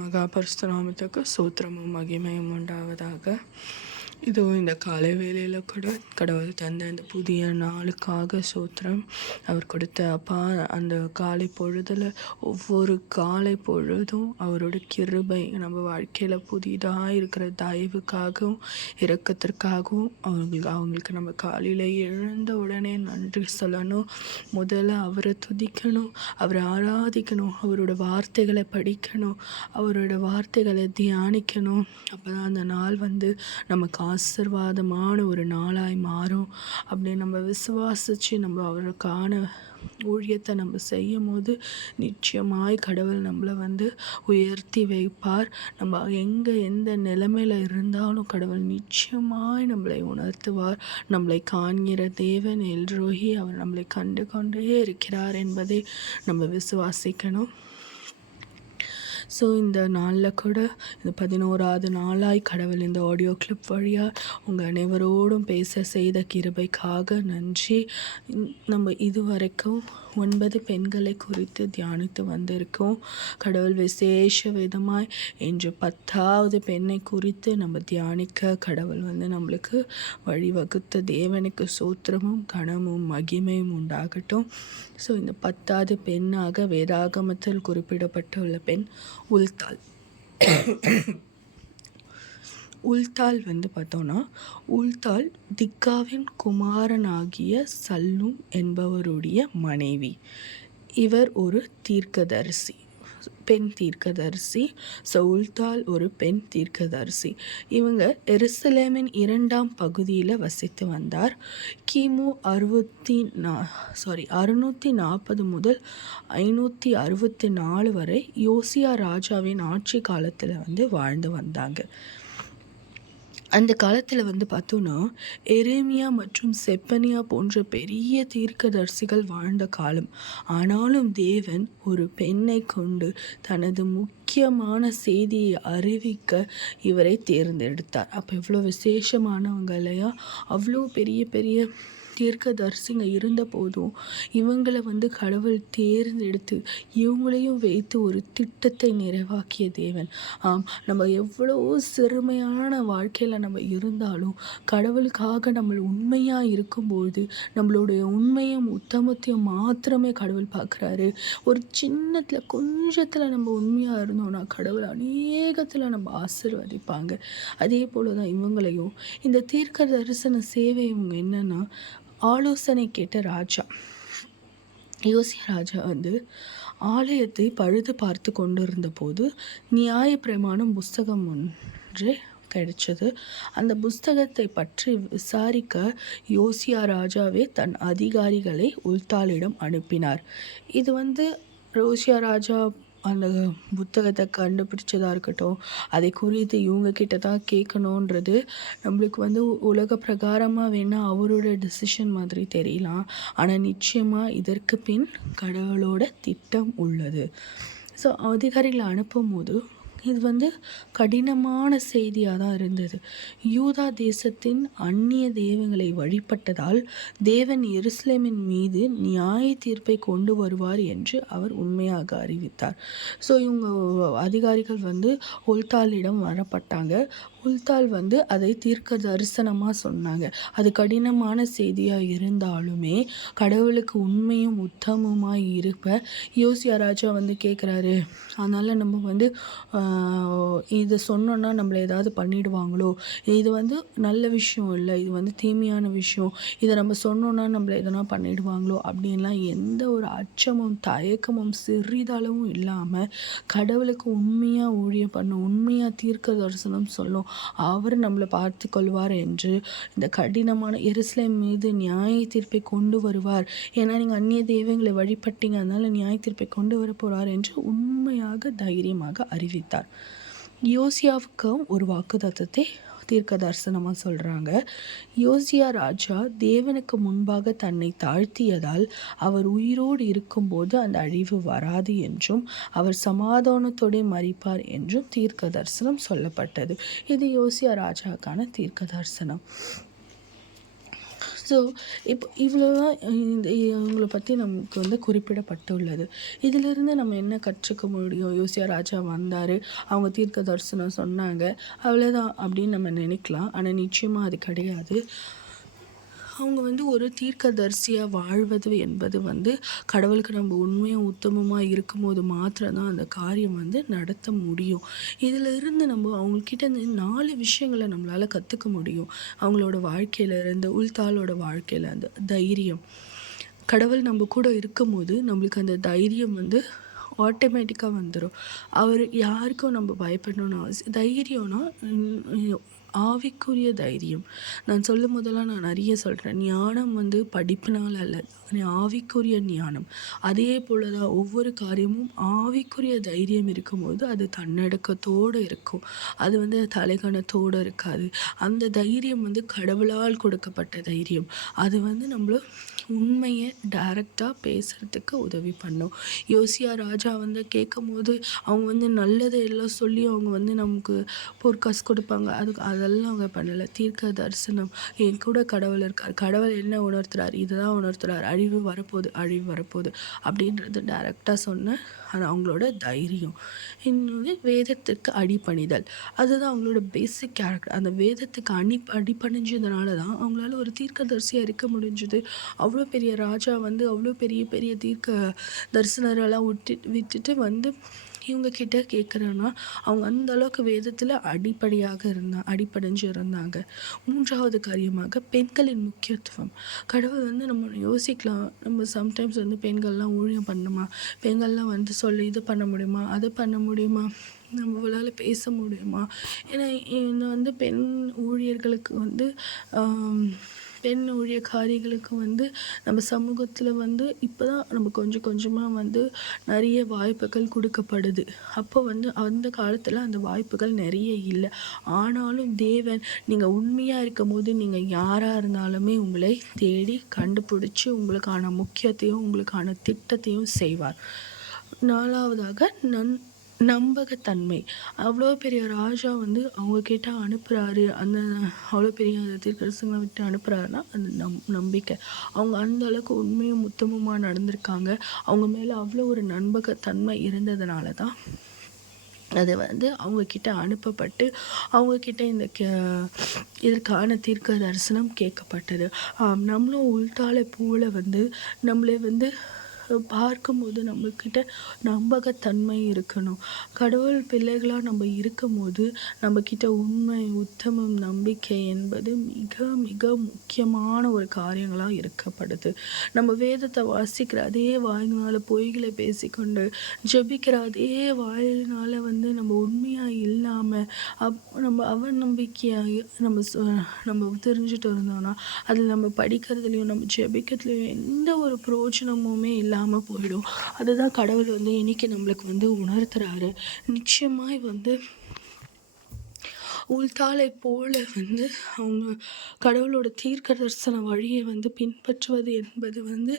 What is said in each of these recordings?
மகா பரிசுத்த நாமத்துக்கு ஸ்தோத்திரமும் மகிமையும் உண்டாவதாக. இதோ இந்த காலை வேளையில் கூட கடவுள் தந்த இந்த புதிய நாளுக்காக ஸ்தோத்திரம். அவர் கொடுத்த அப்பா அந்த காலை பொழுதில் ஒவ்வொரு காலை பொழுதும் அவரோட கிருபை நம்ம வாழ்க்கையில் புதிதாக இருக்கிற தயவுக்காகவும் இரக்கத்திற்காகவும் அவங்களுக்கு நம்ம காலையில் எழுந்த உடனே நன்றி சொல்லணும். முதல்ல அவரை துதிக்கணும், அவரை ஆராதிக்கணும், அவரோட வார்த்தைகளை படிக்கணும், அவரோட வார்த்தைகளை தியானிக்கணும். அப்போ தான் அந்த நாள் நமக்கு ஆசீர்வாதமான ஒரு நாளாய் மாறும். அப்படி நம்ம விசுவாசித்து நம்ம அவருக்கான ஊழியத்தை நம்ம செய்யும் போது நிச்சயமாய் கடவுள் நம்மளை உயர்த்தி வைப்பார். நம்ம எந்த நிலைமையில் இருந்தாலும் கடவுள் நிச்சயமாய் நம்மளை உணர்த்துவார். நம்மளை காண்கிற தேவன் எல்ரோஹி, அவர் நம்மளை கண்டு கொண்டே இருக்கிறார் என்பதை நம்ம விசுவாசிக்கணும். ஸோ இந்த நாளில் கூட இந்த 11வது நாளாய் கடவுள் இந்த ஆடியோ கிளிப் வழியாக உங்கள் அனைவரோடும் பேச செய்த கிருபைக்காக நன்றி. நம்ம இதுவரைக்கும் 9 பெண்களை குறித்து தியானித்து வந்திருக்கோம். கடவுள் விசேஷ விதமாய் இன்று 10வது பெண்ணை குறித்து நம்ம தியானிக்க கடவுள் நம்மளுக்கு வழிவகுத்த தேவனுக்கு சோத்திரமும் கனமும் மகிமையும் உண்டாகட்டும். ஸோ இந்த 10வது பெண்ணாக வேதாகமத்தில் குறிப்பிடப்பட்டுள்ள பெண் உல்தாள். உல்தாள் பார்த்தோன்னா, உல்தாள் திக்காவின் குமாரனாகிய சல்லூம் என்பவருடைய மனைவி. இவர் ஒரு தீர்க்கதரிசி, பெண் தீர்க்கதரிசி. ஸோ உல்தாள் ஒரு பெண் தீர்க்கதரிசி. இவங்க எருசலேமின் 2ஆம் பகுதியில் வசித்து வந்தார். கிமு 640 முதல் 564 வரை யோசியா ராஜாவின் ஆட்சி காலத்தில் வாழ்ந்து வந்தாங்க. அந்த காலத்தில் பார்த்தோன்னா எரேமியா மற்றும் செப்பனியா போன்ற பெரிய தீர்க்கதரிசிகள் வாழ்ந்த காலம். ஆனாலும் தேவன் ஒரு பெண்ணை கொண்டு தனது முக்கியமான செய்தியை அறிவிக்க இவரை தேர்ந்தெடுத்தார். அப்போ எவ்வளோ விசேஷமானவங்க இல்லையா? அவ்வளோ பெரிய பெரிய தீர்க்கதரிசிங்க இருந்த போதும் இவங்களை கடவுள் தேர்ந்தெடுத்து இவங்களையும் வைத்து ஒரு திட்டத்தை நிறைவாக்கிய தேவன். நம்ம எவ்வளோ சிறுமையான வாழ்க்கையில் நம்ம இருந்தாலும் கடவுளுக்காக நம்ம உண்மையாக இருக்கும்போது நம்மளுடைய உண்மையும் உத்தமத்தையும் மாத்திரமே கடவுள் பார்க்குறாரு. ஒரு சின்னத்தில் கொஞ்சத்தில் நம்ம உண்மையாக இருந்தோம்னா கடவுள் அநேகத்தில் நம்ம ஆசீர்வதிப்பாங்க. அதே போல தான் இவங்களையும் இந்த தீர்க்க தரிசன சேவை இவங்க என்னென்னா, ஆலோசனை கேட்ட ராஜா யோசியா ராஜா ஆலயத்தை பழுது பார்த்து கொண்டிருந்த போது நியாயப்பிரமாணம் புஸ்தகம் ஒன்று கிடைச்சது. அந்த புஸ்தகத்தை பற்றி விசாரிக்க யோசியா ராஜாவே தன் அதிகாரிகளை உல்தாளிடம் அனுப்பினார். இது யோசியா ராஜா அந்த புத்தகத்தை கண்டுபிடிச்சதாக இருக்கட்டும், அதை குறித்து இவங்க கிட்ட தான் கேட்கணுன்றது நம்மளுக்கு உலக பிரகாரமாக வேணால் அவரோட டெசிஷன் மாதிரி தெரியலாம். ஆனால் நிச்சயமாக இதற்கு பின் கடவுளோட திட்டம் உள்ளது. ஸோ அதிகாரிகளை அனுப்பும் போது இது கடினமான செய்தியாக தான் இருந்தது. யூதா தேசத்தின் அந்நிய தெய்வங்களை வழிபட்டதால் தேவன் எருசலேமின் மீது நியாய தீர்ப்பை கொண்டு வருவார் என்று அவர் உண்மையாக அறிவித்தார். ஸோ இவங்க அதிகாரிகள் உல்தாளிடம் வரப்பட்டாங்க. உல்தாள் அதை தீர்க்க தரிசனமாக சொன்னாங்க. அது கடினமான செய்தியாக இருந்தாலுமே கடவுளுக்கு உண்மையும் உத்தமமாக இருப்ப யோசியா ராஜா கேட்குறாரு. அதனால் நம்ம இதை சொன்னோன்னா நம்மளை ஏதாவது பண்ணிடுவாங்களோ, இது நல்ல விஷயம் இல்லை, இது தீமையான விஷயம், இதை நம்ம சொன்னோன்னா நம்மளை எதனா பண்ணிடுவாங்களோ அப்படின்லாம் எந்த ஒரு அச்சமும் தயக்கமும் சிறிதளவும் இல்லாமல் கடவுளுக்கு உண்மையாக ஊழியம் பண்ணும், உண்மையாக தீர்க்க தரிசனம் சொல்லும், அவர் நம்மளை பார்த்து கொள்வார் என்று இந்த கடினமான எருசலேம் மீது நியாய தீர்ப்பை கொண்டு வருவார். ஏன்னா நீங்கள் அந்நிய தெய்வங்களை வழிபட்டீங்க, அதனால் நியாய தீர்ப்பை கொண்டு வர போகிறார் என்று உண்மையாக தைரியமாக அறிவித்தார். யோசியாவுக்கும் ஒரு வாக்குத்தத்தத்தை தீர்க்க தரிசனமாக சொல்கிறாங்க. யோசியா ராஜா தேவனுக்கு முன்பாக தன்னை தாழ்த்தியதால் அவர் உயிரோடு இருக்கும்போது அந்த அழிவு வராது என்றும் அவர் சமாதானத்தோடு மரிப்பார் என்றும் தீர்க்க தரிசனம் சொல்லப்பட்டது. இது யோசியா ராஜாவுக்கான தீர்க்க தரிசனம். ஸோ இப்போ இவ்வளோதான் இவங்கள பற்றி நமக்கு வந்து குறிப்பிடப்பட்டுள்ளது. இதிலிருந்து நம்ம என்ன கற்றுக்க முடியும்? யோசியா ராஜா வந்தார், அவங்க தீர்க்க தரிசனம் சொன்னாங்க, அவ்வளோதான் அப்படின்னு நம்ம நினைக்கலாம். ஆனால் நிச்சயமாக அது கிடையாது. அவங்க வந்து ஒரு தீர்க்கதரிசியாக வாழ்வது என்பது வந்து கடவுளுக்கு நம்ம உண்மையாக உத்தமமாக இருக்கும்போது மாத்திரம்தான் அந்த காரியம் வந்து நடத்த முடியும். இதில் இருந்து நம்ம அவங்கக்கிட்ட இந்த 4 விஷயங்களை நம்மளால் கற்றுக்க முடியும். அவங்களோட வாழ்க்கையிலேருந்து, உள்தாளோட வாழ்க்கையில் அந்த தைரியம். கடவுள் நம்ம கூட இருக்கும்போது நம்மளுக்கு அந்த தைரியம் வந்து ஆட்டோமேட்டிக்காக வந்துடும். அவர் யாருக்கும் நம்ம பயப்படணும்னு தைரியம்னா ஆவிக்குரிய தைரியம். நான் சொல்லும் போதெல்லாம் நான் நிறைய சொல்கிறேன், ஞானம் வந்து படிப்பினால் அல்ல, ஆவிக்குரிய ஞானம். அதே போல தான் ஒவ்வொரு காரியமும் ஆவிக்குரிய தைரியம் இருக்கும்போது அது தன்னடக்கத்தோடு இருக்கும். அது வந்து தலைகணத்தோடு இருக்காது. அந்த தைரியம் வந்து கடவுளால் கொடுக்கப்பட்ட தைரியம். அது வந்து நம்மள உண்மையை டைரெக்டாக பேசுகிறதுக்கு உதவி பண்ணும். யோசியா ராஜா வந்து கேட்கும்போது அவங்க வந்து நல்லதை எல்லாம் சொல்லி அவங்க வந்து நமக்கு பொற்காசு கொடுப்பாங்க. அதெல்லாம் அவங்க பண்ணலை. தீர்க்க தரிசனம், என் கூட கடவுள் இருக்கார், கடவுள் என்ன உணர்த்துறார், இதுதான் உணர்த்துறார், அழிவு வரப்போகுது அப்படின்றது டைரெக்டாக சொன்ன அது அவங்களோட தைரியம். இன்னொன்று வேதத்திற்கு அடிபணிதல். அதுதான் அவங்களோட பேசிக் கேரக்டர். அந்த வேதத்துக்கு அடிபணிஞ்சதுனால தான் அவங்களால ஒரு தீர்க்கதரிசியாக இருக்க முடிஞ்சுது. அவ்வளோ பெரிய ராஜா வந்து அவ்வளோ பெரிய பெரிய தீர்க்க தரிசனரெல்லாம் விட்டுட்டு வந்து இவங்க கிட்ட கேட்குறேன்னா அவங்க அந்த அளவுக்கு வேதத்தில் அடிப்படைஞ்சு இருந்தாங்க. 3வது காரியமாக பெண்களின் முக்கியத்துவம். கடவுள் வந்து நம்ம யோசிக்கலாம், நம்ம சம்டைம்ஸ் வந்து பெண்கள்லாம் ஊழியம் பண்ணணுமா, பெண்கள்லாம் வந்து சொல்லி இது பண்ண முடியுமா, அதை பண்ண முடியுமா, நம்மளால் பேச முடியுமா? ஏன்னா வந்து பெண் ஊழியர்களுக்கு வந்து பெண் ஊழியக்காரிகளுக்கு வந்து நம்ம சமூகத்தில் வந்து இப்போ தான் நம்ம கொஞ்சம் கொஞ்சமாக வந்து நிறைய வாய்ப்புகள் கொடுக்கப்படுது. அப்போ வந்து அந்த காலத்தில் அந்த வாய்ப்புகள் நிறைய இல்லை. ஆனாலும் தேவன் நீங்கள் உண்மையாக இருக்கும் போது நீங்கள் யாராக இருந்தாலுமே உங்களை தேடி கண்டுபிடிச்சி உங்களுக்கான முக்கியத்தையும் உங்களுக்கான திட்டத்தையும் செய்வார். 4வதாக நம்பகத்தன்மை. அவ்வளோ பெரிய ராஜா வந்து அவங்க கிட்ட அனுப்புகிறாரு, அந்த அவ்வளோ பெரிய தீர்க்கதரிசனங்களை விட்டு அனுப்புகிறாருன்னா அந்த நம்பிக்கை. அவங்க அந்த அளவுக்கு உண்மையும் உத்தமமாக நடந்திருக்காங்க. அவங்க மேலே அவ்வளோ ஒரு நம்பகத்தன்மை இருந்ததுனால தான் அது வந்து அவங்கக்கிட்ட அனுப்பப்பட்டு அவங்கக்கிட்ட இதற்கான தீர்க்க தரிசனம் கேட்கப்பட்டது. நம்மளும் உள்தாளை போல வந்து நம்மளே வந்து பார்க்கும்போது நம்மக்கிட்ட நம்பகத்தன்மை இருக்கணும். கடவுள் பிள்ளைகளாக நம்ம இருக்கும்போது நம்மக்கிட்ட உண்மை, உத்தமம், நம்பிக்கை என்பது மிக மிக முக்கியமான ஒரு காரியங்களாக இருக்கப்படுது. நம்ம வேதத்தை வாசிக்கிற அதே வாயினால் பொய்களை பேசிக்கொண்டு ஜெபிக்கிற அதே வாயினால் வந்து நம்ம உண்மையாக இல்லாமல் நம்ம அவநம்பிக்கையாக நம்ம தெரிஞ்சுட்டு இருந்தோம்னா அதில் நம்ம படிக்கிறதுலையும் நம்ம ஜெபிக்கிறதுலையும் எந்த ஒரு பிரயோஜனமுமே இல்லாமல் போயிடும். அதுதான் கடவுள் வந்து இன்னைக்கு நம்மளுக்கு வந்து உணர்த்துறாரு. நிச்சயமாய் வந்து உள்தாளை போல வந்து அவங்க கடவுளோட தீர்க்க தரிசன வழியை வந்து பின்பற்றுவது என்பது வந்து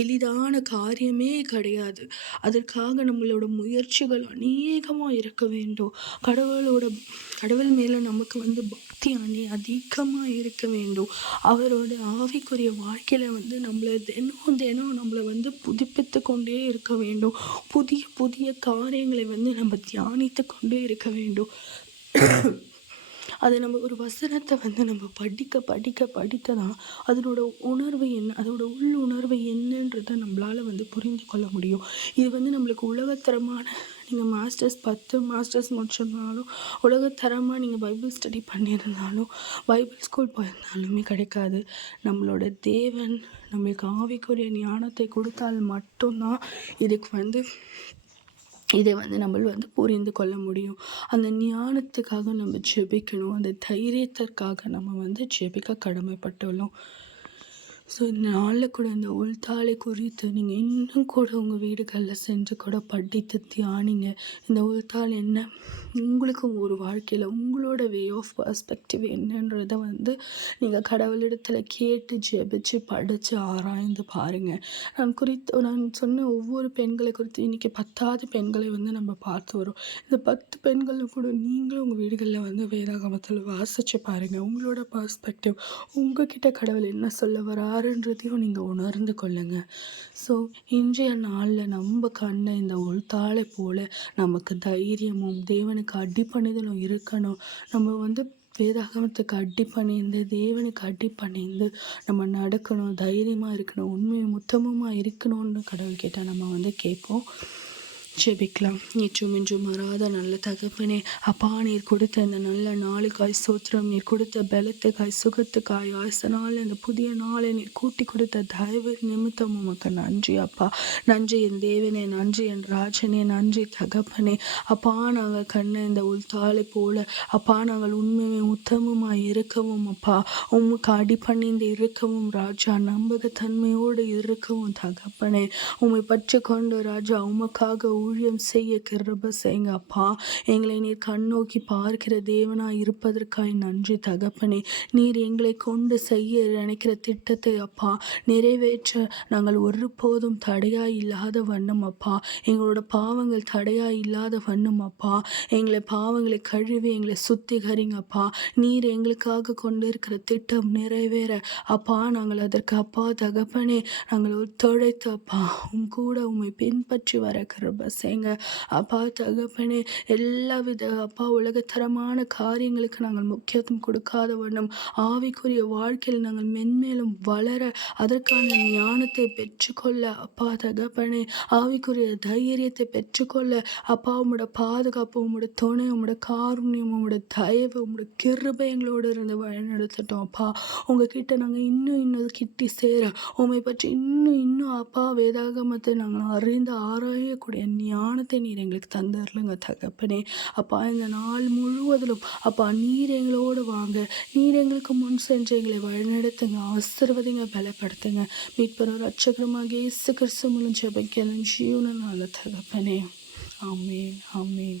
எளிதான காரியமே கிடையாது. அதற்காக நம்மளோட முயற்சிகள் அநேகமாக இருக்க வேண்டும். கடவுள் மேலே நமக்கு வந்து பக்தி அதிகமாக இருக்க வேண்டும். அவரோட ஆவிக்குரிய வாழ்க்கையில் வந்து நம்மளை தினம் தினம் நம்மளை வந்து புதுப்பித்து கொண்டே இருக்க வேண்டும். புதிய புதிய காரியங்களை வந்து நம்ம தியானித்து கொண்டே இருக்க வேண்டும். அதை நம்ம ஒரு வசனத்தை வந்து நம்ம படிக்க தான் அதனோட உணர்வு என்ன, அதோட உள் உணர்வு என்னன்றதை நம்மளால் வந்து புரிந்து கொள்ள முடியும். இது வந்து நம்மளுக்கு உலகத்தரமான நீங்கள் மாஸ்டர்ஸ் முடிச்சிருந்தாலும் உலகத்தரமாக நீங்கள் பைபிள் ஸ்டடி பண்ணியிருந்தாலும் பைபிள் ஸ்கூல் போயிருந்தாலுமே கிடைக்காது. நம்மளோட தேவன் நம்மளுக்கு ஆவிக்குரிய ஞானத்தை கொடுத்தால் மட்டும்தான் இதை வந்து நம்ம வந்து புரிந்து கொள்ள முடியும். அந்த ஞானத்துக்காக நம்ம ஜெபிக்கணும். அந்த தைரியத்திற்காக நம்ம வந்து ஜெபிக்க கடமைப்பட்டுள்ளோம். ஸோ இந்த நாளில் கூட இந்த உள்தாளை குறித்து நீங்கள் இன்னும் கூட உங்கள் வீடுகளில் சென்று கூட படித்து தியானிங்க. இந்த உள்தாள் என்ன, உங்களுக்கு ஒரு வாழ்க்கையில் உங்களோட வே ஆஃப் பர்ஸ்பெக்டிவ் என்னன்றதை வந்து நீங்கள் கடவுளிடத்தில் கேட்டு ஜெபிச்சு படித்து ஆராய்ந்து பாருங்கள். நான் சொன்ன ஒவ்வொரு பெண்களை குறித்து இன்றைக்கி 10வது பெண்களை வந்து நம்ம பார்த்து வரோம். இந்த 10 பெண்களில் கூட நீங்களும் உங்கள் வீடுகளில் வந்து வேதாகமத்தில் வாசித்து பாருங்கள். உங்களோட பர்ஸ்பெக்டிவ் உங்ககிட்ட கடவுள் என்ன சொல்ல வராருன்றதையும் நீங்கள் உணர்ந்து கொள்ளுங்கள். ஸோ இன்றைய நாளில் நம்ம கண்ண இந்த உள்தாளை போல் நமக்கு தைரியமும் தேவனுக்கு அடிப்பணிதலும் இருக்கணும். நம்ம வந்து வேதாகமத்துக்கு அடிப்பணிந்து தேவனுக்கு அடிப்பணிந்து நம்ம நடக்கணும், தைரியமாக இருக்கணும், உண்மையும் உத்தமமாக இருக்கணும்னு கடவுள்கிட்ட நம்ம வந்து கேட்போம். ஜெபிக்கலாம். நேற்றும் இன்றும் மாறாத நல்ல தகப்பனே, அப்பா நீர் கொடுத்த இந்த நல்ல நாளுக்காய் ஸ்தோத்திரம். நீர் கொடுத்த பலத்துக்காய், சுகத்துக்காய், ஆயுசனால இந்த புதிய நாளை நீர் கூட்டி கொடுத்த தயவு நிமித்தம் உமக்கு நன்றி அப்பா. நன்றி என் தேவனே, நன்றி என் ராஜனே, நன்றி தகப்பனே. அப்பா நாங்கள் கண்ண இந்த உள்தாளை போல அப்பா நாங்கள் உண்மையும் உத்தமமாய் இருக்கவும் அப்பா, உமக்கு அடிப்பணிந்து இருக்கவும் ராஜா, நம்பகத்தன்மையோடு இருக்கவும் தகப்பனே. உம்மை பற்றி கொண்டு ராஜா உமக்காக ஊழியம் செய்ய கிருபை செய்யுங்க அப்பா. எங்களை நீர் கண்ணோக்கி பார்க்கிற தேவனாய் இருப்பதற்காய் நன்றி தகப்பனே. நீர் எங்களை கொண்டு செய்ய நினைக்கிற திட்டத்தை அப்பா நிறைவேற்ற நாங்கள் ஒருபோதும் தடையாய் இல்லாத வண்ணம் அப்பா, எங்களோட பாவங்கள் தடையாய் இல்லாத வண்ணம் அப்பா, எங்களை பாவங்களை கழுவி எங்களை சுத்திகரிங்கப்பா. நீர் எங்களுக்காக கொண்டு இருக்கிற திட்டம் நிறைவேற அப்பா நாங்கள் அதற்கு அப்பா தகப்பனே நாங்கள் ஒத்துழைத்து அப்பா கூட உம்மை பின்பற்றி வர கிருபை செய்யுங்க அப்பா தகப்பனே. எல்லா வித அப்பா உலகத்தரமான காரியங்களுக்கு நாங்கள் முக்கியத்துவம் கொடுக்காத வண்ணம் ஆவிக்குரிய வாழ்க்கையில் நாங்கள் மென்மேலும் வளர அதற்கான ஞானத்தை பெற்றுக்கொள்ள அப்பா தகப்பனே, ஆவிக்குரிய தைரியத்தை பெற்றுக்கொள்ள அப்பா உம்முட பாதுகாப்பு, உம்முடைய துணை, உம்முடைய காருண்யம், உம்முடைய தயவு, உம்முடைய கிருபை எங்களோடு இருந்து வழிநடத்தட்டும் அப்பா. உங்ககிட்ட நாங்கள் இன்னும் கிட்டி சேர உம்மை பற்றி இன்னும் அப்பா வேதாகமத்தை நாங்கள் அறிந்து ஆராயக்கூடிய ஞானத்தை நீர் எங்களுக்கு தந்துடலுங்க தகப்பனே. அப்பா இந்த நாள் முழுவதிலும் அப்பா நீர் எங்களோடு வாங்க, நீர் எங்களுக்கு முன் சென்று எங்களை வழிநடத்துங்க, ஆசீர்வதிங்க, பலப்படுத்துங்க. மீட்பரும் ரட்சகருமாக இயேசு கிறிஸ்து மூலம் ஜெபிக்கிறேன் ஜீவன நல்ல தகப்பனே. ஆமேன், ஆமேன்.